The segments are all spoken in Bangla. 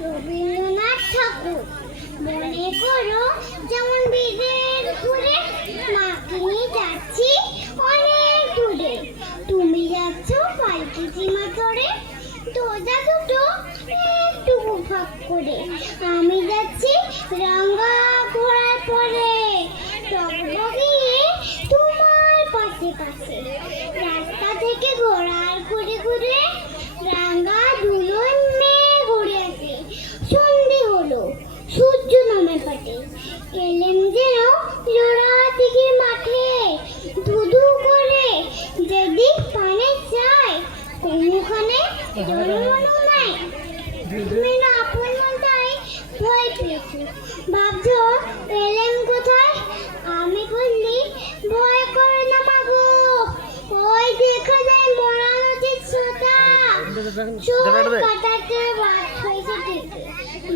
রবীন্দ্রনাথ ঠাকুর। মনে করো যেমন বিদের ঘুরে মাকে নিয়ে যাচ্ছি অনেক দূরে। তুমি যাচ্ছ পালকি সীমা ধরে দোজা দুটো একটু ফাঁক করে। আমি যাচ্ছি রাঙ্গা ঘোড়ার পরে। টকবগিয়ে তোমার পাশে পাশে। রাস্তা থেকে ঘোড়ার ঘুরে ঘুরে রাঙ্গা দুলন মেয়ে ঘুরে আসে সন্ধে হলো সূর্য এলেম যেন লোড়া দিঘির মাঠে ধুধু করে যেদিক পানে চায় কোনখানে জনমনও নাই। মেন আপন মন তাই ভয় পেয়েছে। ভাবছ এলেম কোথায় আমি বললি ভয় করে না মাগো ওই দেখা যায় মরা নদীর সোতা চোখ কাটাতে বাদ হয়েছে টেকে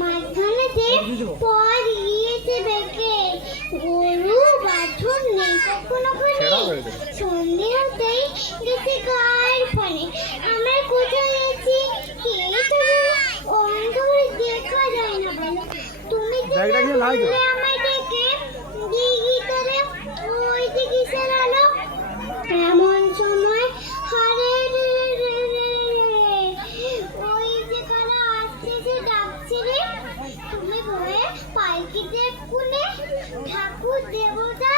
মাঝখানে যে পথ গিয়েছে বেঁকে গরু বাছুর নেই কখনো খুলে সন্ধে হতেই গেছে গায়ের ফানে আমরা কোথায় আছি কে তো অন্ধকারে দেখা যায় না বলো তুমি ব্যাগটা কি নাই তুমি ভয়ে পালকিতে কুলে ঠাকুর দেবতা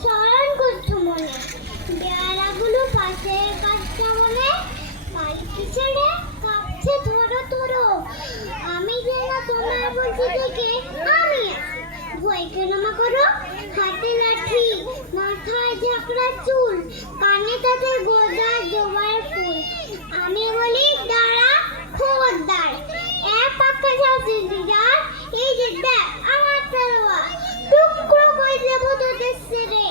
স্মরণ করছ মনে। দেয়ালাগুলো পাশের কাজটা মনে পালকি ছেড়ে কাঁপছে, ধরো ধরো, আমি যেন তোমার বলছি থেকে আমি ভয় কেন মা করো? হাতে লাঠি, মাথায় ঝাঁকড়া চুল, কানে তাদের গোজা জোবার ফুল। আমি বলি, দাঁড়া খবরদার এক পাক্কা শাস্তি দিদার এই যে দেখ আমার তলোয়ার টুকরো করে দেবো তোদের সেরে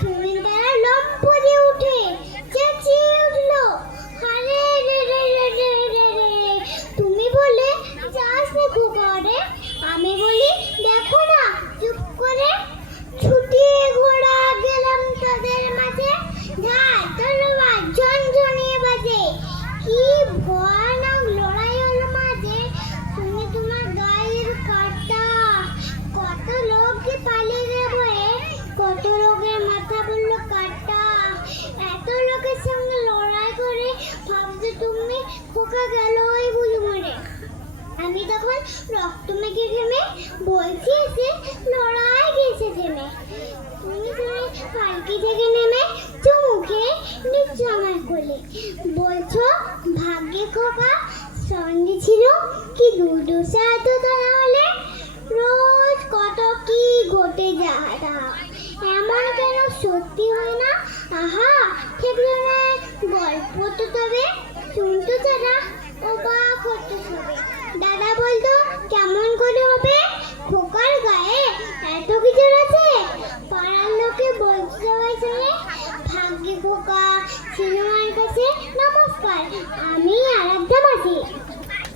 তুমি তারা লম্প দিয়ে উঠে চেঁচিয়ে উঠল আরে রে রে রে রে রে রে রে। তুমি বলে যাস না করে আমি বলি দেখো না চুপ করে ছুটিয়ে ঘোড়া গেলাম তাদের মাঝে ধার তলোয়ার ঝনঝনিয়ে বাজে কি ভয়ানক লড়াই হলো মাঝে শুনে তোমার গায়ের কাটা কত লোক যে পালিয়ে যাবে কত লোকের মাথা বলল কাটা এত লোকের সঙ্গে লড়াই করে ভাবছ তুমি খোকা গেল ওই বুঝে মরে আমি তখন রক্ত মেখে ঘেমে বলছি এসে লড়াই গেছে থেমে। তুমি থেকে নেমে চুমুকে নিচ্ছ আমার কোলে বলছো, ভাগ্যে খোকা, সঙ্গে ছিল কি দুর্দশা তো তাহলে রোজ কত কি ঘটে যায় এমন কেন সত্যি হয় না? আহা ঠিকলো না গল্প তো তবে। শুনতো তারা অবাক হতো সবে। দাদা বলতো, কেমন করে হবে? খোকা সিনেমার কাছে নমস্কার আমি আরাধ্যা মাঝি।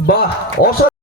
বাহ